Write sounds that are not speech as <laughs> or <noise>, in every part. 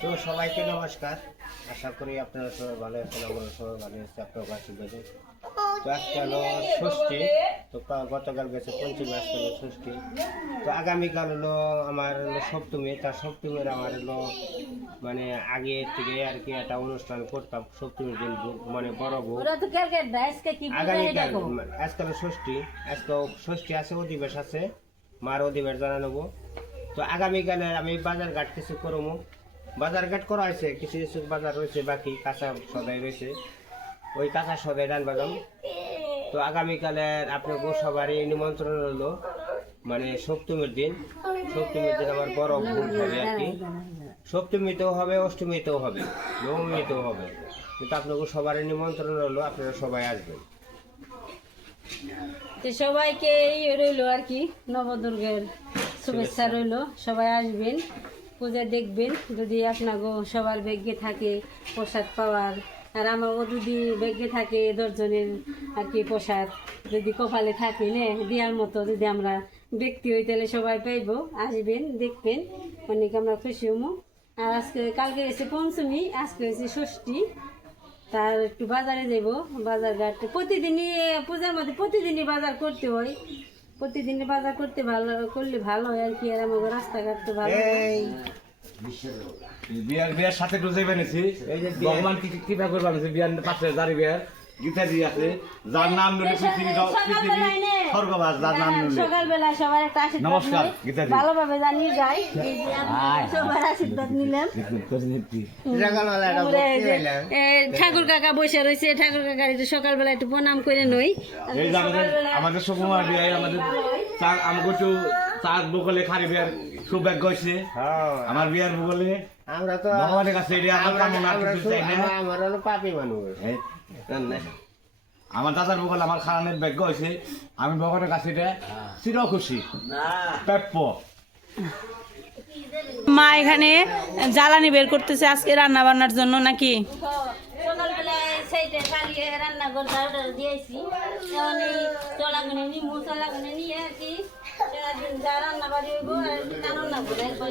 তো সবাইকে নমস্কার। আশা করি আপনারা সবাই ভালো আছেন আমরা সবাই ভালো আছি আপনার আশীর্বাদে তো আজকে হলো ষষ্ঠী তো গতকাল গেছে পঞ্চমী আজকে হলো ষষ্ঠী। তো আগামীকাল হলো আমার হলো সপ্তমী তার সপ্তমীর আমার হলো মানে আগে থেকে আর কি একটা অনুষ্ঠান করতাম সপ্তমীর দিন মানে বড় বউ আগামীকাল আজকাল ষষ্ঠী আজকে ষষ্ঠী আছে অধিবেশ আছে মার অধিবেশ জানা নেব তো আগামীকালে আমি বাজার ঘাট কিছু করব। বাজার ঘাট করা হয়েছে, কিছু কিছু বাজার রয়েছে, বাকি কাঁচা সদাই রয়েছে। ওই কাঁচা সদাই ডান বাজাম তো আগামীকালে আপনার সবারই নিমন্ত্রণ হলো মানে সপ্তমীর দিন। সপ্তমীর দিন আমার বড় ভুল হবে আর কি। সপ্তমীতেও হবে, অষ্টমীতেও হবে, নবমীতেও হবে। কিন্তু আপনাকে সবারই নিমন্ত্রণ হলো, আপনারা সবাই আসবেন। তো সবাইকে এই রইল আর কি, নবদুর্গের শুভেচ্ছা রইল, সবাই আসবেন। পূজা দেখবেন যদি আপনাকে সবার বেগে থাকে প্রসাদ পাওয়ার। আর আমারও যদি বেগে থাকে দশজনের আর কি প্রসাদ যদি কপালে থাকে, নে, দেওয়ার মতো যদি আমরা ব্যক্তি হই, তাহলে সবাই পাইব, আসবেন, দেখবেন, অনেক আমরা খুশি হমু। আর আজকে, কালকে হয়েছে পঞ্চমী, আজকে হয়েছে ষষ্ঠী। তার একটু বাজারে যাব বাজার ঘাট প্রতিদিনই, পূজার মধ্যে প্রতিদিনই বাজার করতে হয়। প্রতিদিনই বাজার করতে ভালো করলে ভালো হয় আর কি আর আমাদের রাস্তাঘাট তো ভালো হয়। এই। বিয়ার বিয়ার সাথে গুজে বানিয়েছি এই যে বিয়ার- ভগবান কি কৃপা করে বানিয়েছে বিয়ার পাশে জারি বিয়ার। গীতাজি আছে যার নাম নিলে পৃথিবী পৃথিবী স্বর্গবাস যার নাম হ্যাঁ, নিলে সকালবেলায় সবার একটা আশীর্বাদ নমস্কার। গীতাজি। ভালোভাবে জানিয়ে যাই। এই যে আমি সবার আশীর্বাদ নিলাম। সকালবেলা ঠাকুর কাকা বসে রয়েছে ঠাকুর কাকা একটু সকালবেলা একটু প্রণাম করে নই। আমাদের সুকুমার বিয়ার আমাদের চার আমাকে একটু চার বকলে খারি বিয়ার সৌভাগ্য হয়েছে। হ্যাঁ, আমার বিয়ার বকলে আমরা তো ভগবানের কাছে এটা আমার আমরা- কামনা আমরা কিছু চাই না? আমরা- হলো পাপি মানুষ? আমার দাদার বকল আমার খারানের ভাগ্য হয়েছে আমি ভগবানের কাছে চির খুশি প্রাপ্য মা এখানে জ্বালানি বের করতেছে আজকে রান্না বান্নার জন্য নাকি? রান্না করে অর্ডার দিয়েছি।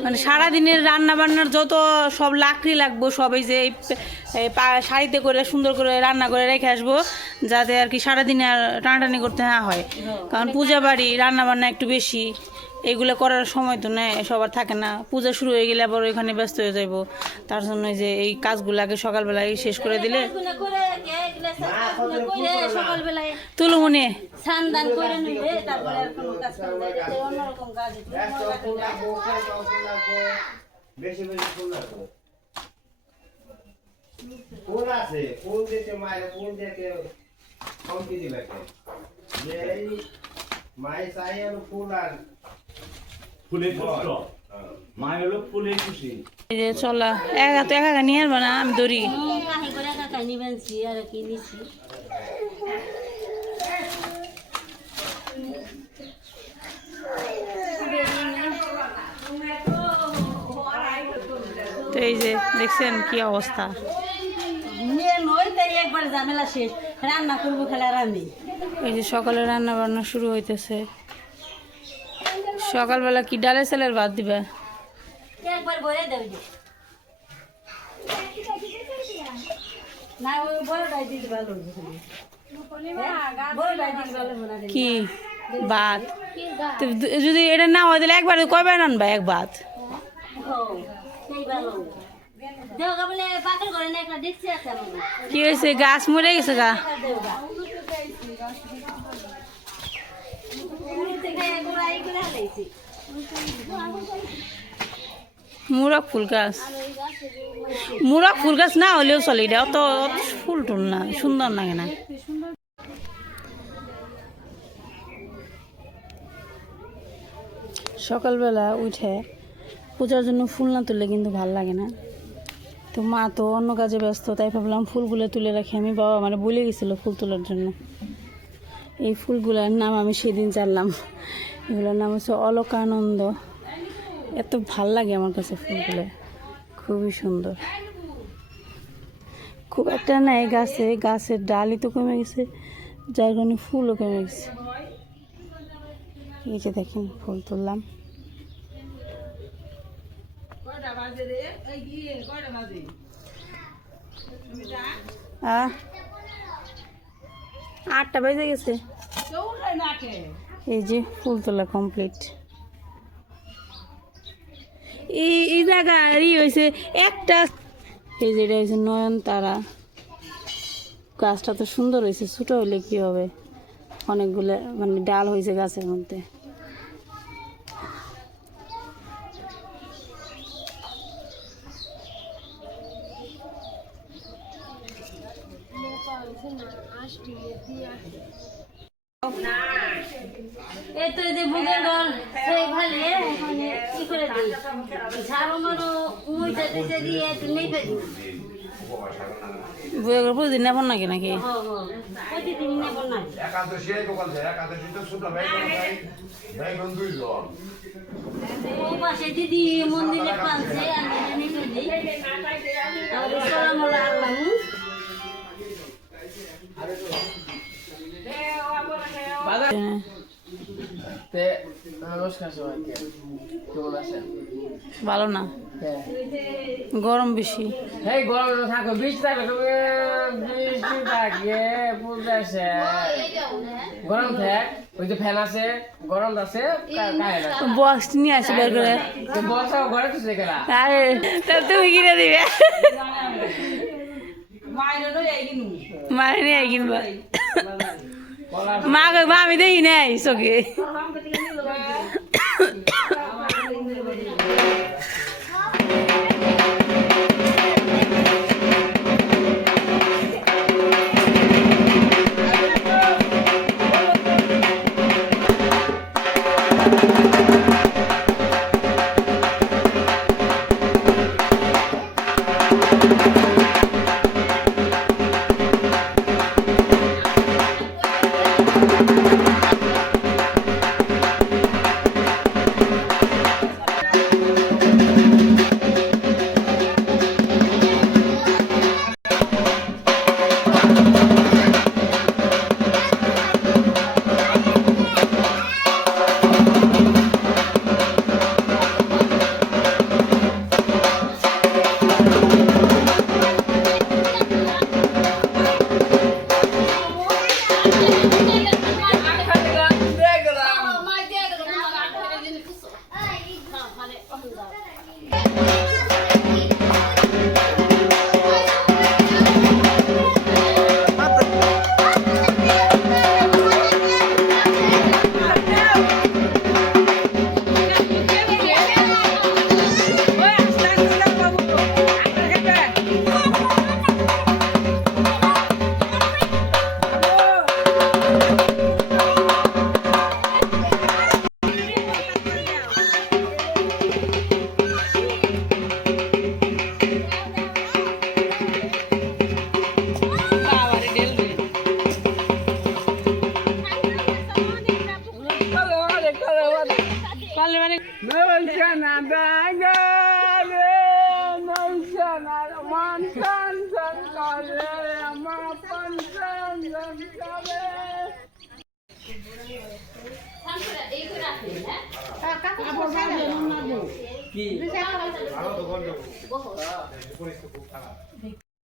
মানে সারাদিনের রান্না বান্নার যত সব লাকড়ি লাগবো সবাই যে শাড়িতে করে সুন্দর করে রান্না করে রেখে আসব, যাতে আর কি সারাদিনে আর টানাটানি করতে না হয়। কারণ পূজা বাড়ি রান্না বান্না একটু বেশি। এগুলো করার সময় তো নেই সবার থাকে না পূজা শুরু হয়ে গেলে আবার ওইখানে ব্যস্ত হয়ে যাইব তার জন্য এই যে এই কাজগুলো আগে সকালবেলায় শেষ করে দিলে এগুলো করে কি এগুলো সব কাজগুলো করে সকালবেলায় তুলো মনে স্নান দান করে নিবে তারপরে আর কোনো কাজ করবে না। এটা অন্যরকম কাজ একটু ব্যস্ত মজা ফুল করে। রাখব, খেলব, ফুল রাখব। বেশি বেশি ফুল রাখব। ফুল আছে ফুল দিতে মায়ের ফুল দিতে কমতি দিবে যে এই মায়ের চাই ফুল আর ফুলের কষ্ট হলো ফুলের খুশি। এই যে চলা একা তো একা নিয়ে আসব না আমি দৌড়ি। তো এই যে দেখছেন কি অবস্থা? নিয়ে নই তাই একবার ঝামেলা শেষ রান্না করব খেলার আমি। এই যে সকালে রান্না বান্না শুরু হইতেছে। সকালবেলা কি ডালে চালের ভাত দিবে? একবার বলে দেব যে। না ওই বড়টাই দিতে ভালো হবে খালি। হ্যাঁ? বড়টাই দিতে ভালো হবে না দেখি। কি ভাত? তো যদি এটা না হয় তাহলে একবার কয়বার রানবা এক ভাত? ও, সেই ভালো হবে। দেওগা বলে পাখির ঘরে না একটা দেখছি আছে আমার কি হয়েছে গাছ মরে গেছে গা দেওগা থেকে এগুলো এগুলো হালাইছি মুরগ ফুল গাছ। মুরগ ফুল গাছ না হলেও চলে অত অত ফুল টুল না, সুন্দর লাগে না। সকালবেলা উঠে পূজার জন্য ফুল না তুললে কিন্তু ভালো লাগে না। তো মা তো অন্য কাজে ব্যস্ত, তাই ভাবলাম ফুলগুলো তুলে রাখি। আমি বাবা মানে বলে গেছিল ফুল তোলার জন্য। এই ফুলগুলোর নাম আমি সেদিন জানলাম। এগুলোর নাম হচ্ছে অলকানন্দ। এত ভালো লাগে আমার কাছে ফুলগুলো। খুবই সুন্দর। খুব একটা নাই গাছে গাছের ডালই তো কমে গেছে যার কারণে ফুলও কমে গেছে। এই যে দেখেন ফুল তুললাম। আহ, আটটা বেজে গেছে। এই যে ফুল তোলা কমপ্লিট এই জায়গা ই হয়েছে একটা। এই যে এটা হয়েছে নয়নতারা। গাছটা তো সুন্দর হয়েছে ছোটো হলে কী হবে? অনেকগুলো মানে ডাল হয়েছে গাছের মধ্যে। বুকের ঘর সেই ভালে কি করে দিই? ঝাড়ু মারো মুইটা দিতে দিয়ে তুমি ফেলি বইয়ে করে প্রতিদিন নেবেন নাকি নাকি? প্রতিদিন নেব না একাদশী একাদশী তো ছোট বেগুন ভাই বেগুন জন ও পাশে দিদি মন্দিরে পানছে আমি জানি ফেলি আর সালাম আল্লাহ হ্যাঁ। তে নমস্কার সবাইকে। কেমন আছেন? ভালো না। হ্যাঁ। গরম বেশি। এই গরম থাকো বীজ থাকো তুমি বৃষ্টি থাকে বুঝতেছে গরম থাক ওই যে ফ্যান আছে গরম আছে বক্স নিয়ে আসি বের করে। তো বর্ষা ঘরে তো সেখানে আরে তুমি কিনে দিবে? মারে নিয়ে কিনবা। মা আমি দেখি নাই চোখে। <laughs>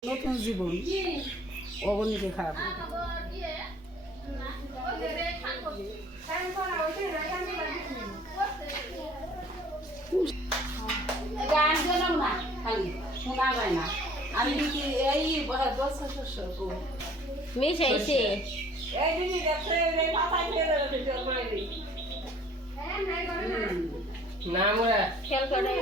নতুন জীবন। অগণিত খারাপ। গান গেলাম না খালি শোনা যায় না। আমি কি এই বছর মিশাইছে না মোরা করে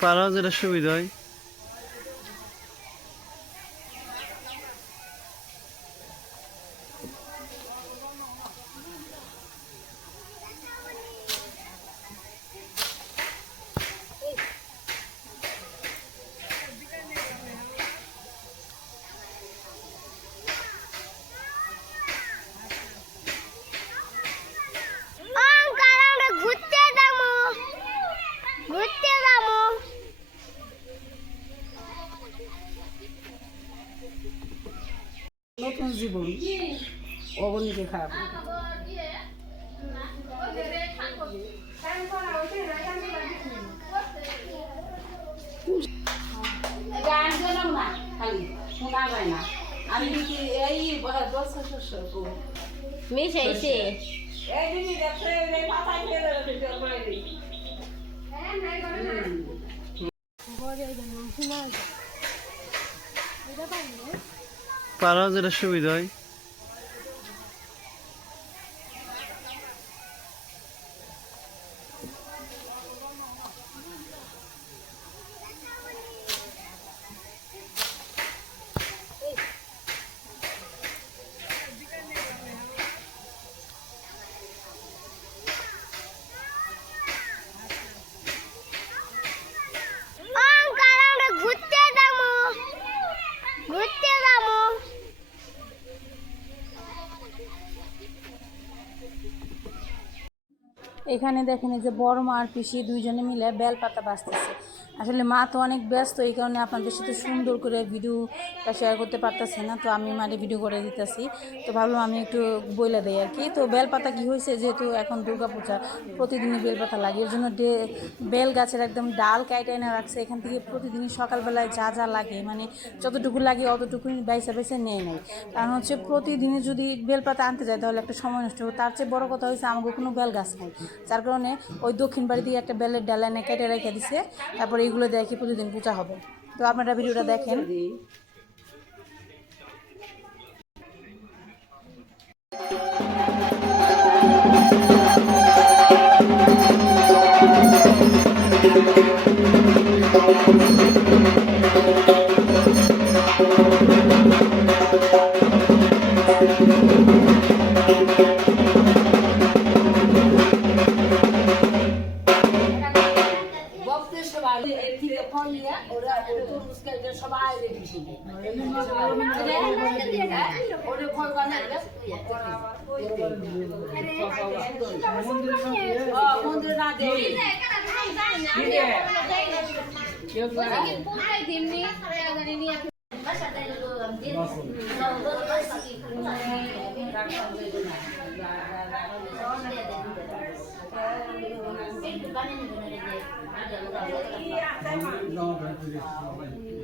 পারা যেটা সুবিধা হয় ঘুরতে যাব ঘুরতে যাব নতুন জীবন? অগণিকে খারাপ। গান গেলাম না খালি শোনা যায় না। আমি যদি এই বছর শস্য মিশাইছে এই দিদি দেখতে এই খেয়ে দেবে ভিডিও করে দিই পারা যেটা সুবিধা হয় এখানে দেখেন এই যে বড় মা আর পিসি দুইজনে মিলে বেল পাতা বাঁচতেছে। আসলে মা তো অনেক ব্যস্ত, এই কারণে আপনাদের সাথে সুন্দর করে ভিডিওটা শেয়ার করতে পারতেছে না, তো আমি মাঠে ভিডিও করে দিতেছি। তো ভাবলাম আমি একটু বইলে দেই আর কি। তো বেলপাতা কি হয়েছে? যেহেতু এখন দুর্গাপূজা, প্রতিদিনই বেলপাতা লাগে, এর জন্য বেল গাছের একদম ডাল কাইটে এনে রাখছে, এখান থেকে প্রতিদিনই সকালবেলায় যা যা লাগে মানে যতটুকু লাগে অতটুকুই বাইসা বাইসা নিয়ে নেয় কারণ হচ্ছে প্রতিদিনে যদি বেলপাতা আনতে যায়, তাহলে একটা সময় নষ্ট হবে। তার চেয়ে বড় কথা হয়েছে আমাকে কোনো বেল গাছ নাই। যার কারণে ওই দক্ষিণ বাড়ি দিয়ে একটা বেলের ডাল এনে কেটে রেখে দিছে, তারপরে এইগুলো দেখি প্রতিদিন পূজা হবে। তো আপনারা ভিডিওটা দেখেন। বক্তের সবাই বানাই মন্দির না দেই পছন্দ হয়েছে না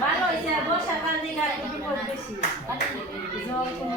ভালো হয়েছে বর্ষাকাল দিকে বিপদ বেশি জল কোনো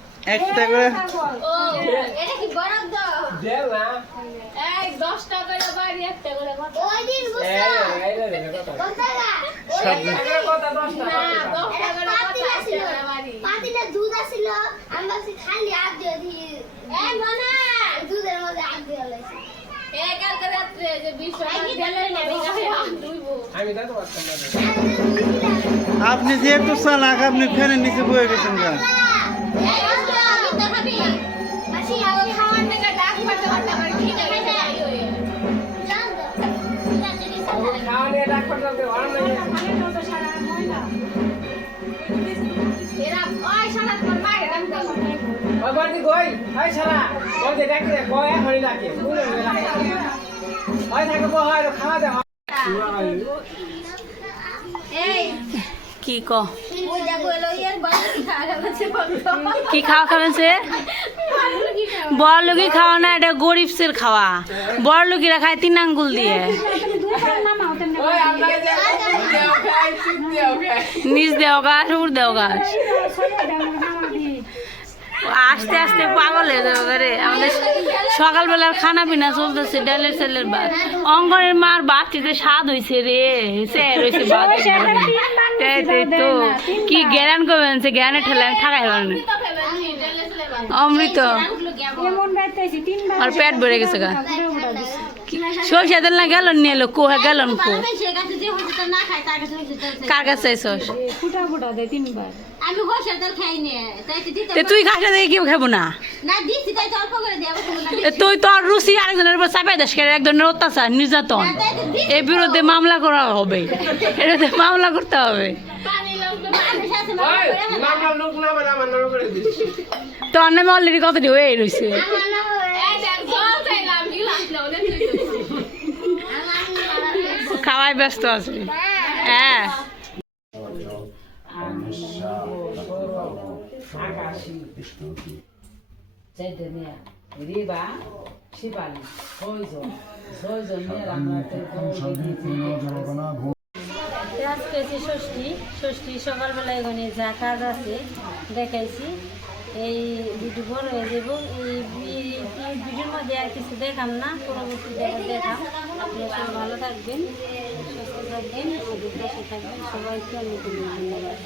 একটা করে। ও এটা কি বরাদ দাও জেল না এই 10 টাকা করে বাড়ি একটা করে কত ওই দিন এই এই রে কথা। কোন টাকা একটা কথা দশ না 10 টাকা করে কত আছে দুধ আছিল আমি খালি দিয়ে দি। এই মনা দুধের মধ্যে দিয়ে লাইছি এই কালকে রাত্রে যে 20 টাকা দিলে না দুইবো আমি তো পারতাম না। আপনি যেহেতু চালাক আপনি ফ্যানের নিচে বয়ে গেছেন কি ক? কি খাওয়া খাবেন সে? বড় লোকই খাওয়া না, এটা গরিবসের খাওয়া। বড় লোকেরা খায় তিন আঙ্গুল দিয়ে ওই আমরা যে দেও খাই চিত দেও খাই নিচ দেও গাছ উপর দেও গাছ। আস্তে আস্তে পাগল হয়ে যাবে ঘরে আমাদের সকালবেলার খানা পিনা চলতেছে ডালের সেলের ভাত। অঙ্গনের মার ভাত খেতে স্বাদ হয়েছে রে স্যার হয়েছে ভাত তো, কি জ্ঞান করবেন সে জ্ঞানে ঠেলে আমি ঠাকাই হবেন অমৃত। আর পেট ভরে গেছে গা। সরষে তেল না গেল নিয়ে এলো কো গেল কো সে কাছে যে হচ্ছে তো না খায় তার কাছে হচ্ছে তো কার কাছে আইসস ফুটা ফুটা দেয় তিনবার। আমি তো খাই নে তাই তো দিতে তে তুই খাসা দিয়ে কেউ খাব না? তো তুই তোর রুচি আরেকজনের উপর চাপাই দাস কেন এক ধরনের অত্যাচার নির্যাতন। এর বিরুদ্ধে মামলা করা হবে। এর বিরুদ্ধে মামলা করতে হবে। তোর নামে অলরেডি কতটি হয়ে রয়েছে এই দেখ জল চাইলাম গিলাস না ওদের খাওয়াই ব্যস্ত আছে। হ্যাঁ। রিবা শিবানী ছয়জন ছয়জন আজকে ষষ্ঠী ষষ্ঠী সকালবেলা এখানে যা কাজ আছে, দেখাইছি। এই ভিডিও বড় হয়ে এই ভিডিওর মধ্যে আর কিছু দেখাম না, পরবর্তী জায়গায় দেখাম। আপনারা সব ভালো থাকবেন, সুস্থ থাকবেন, আমাদের পাশে থাকবেন। সবাইকে আমি ধন্যবাদ।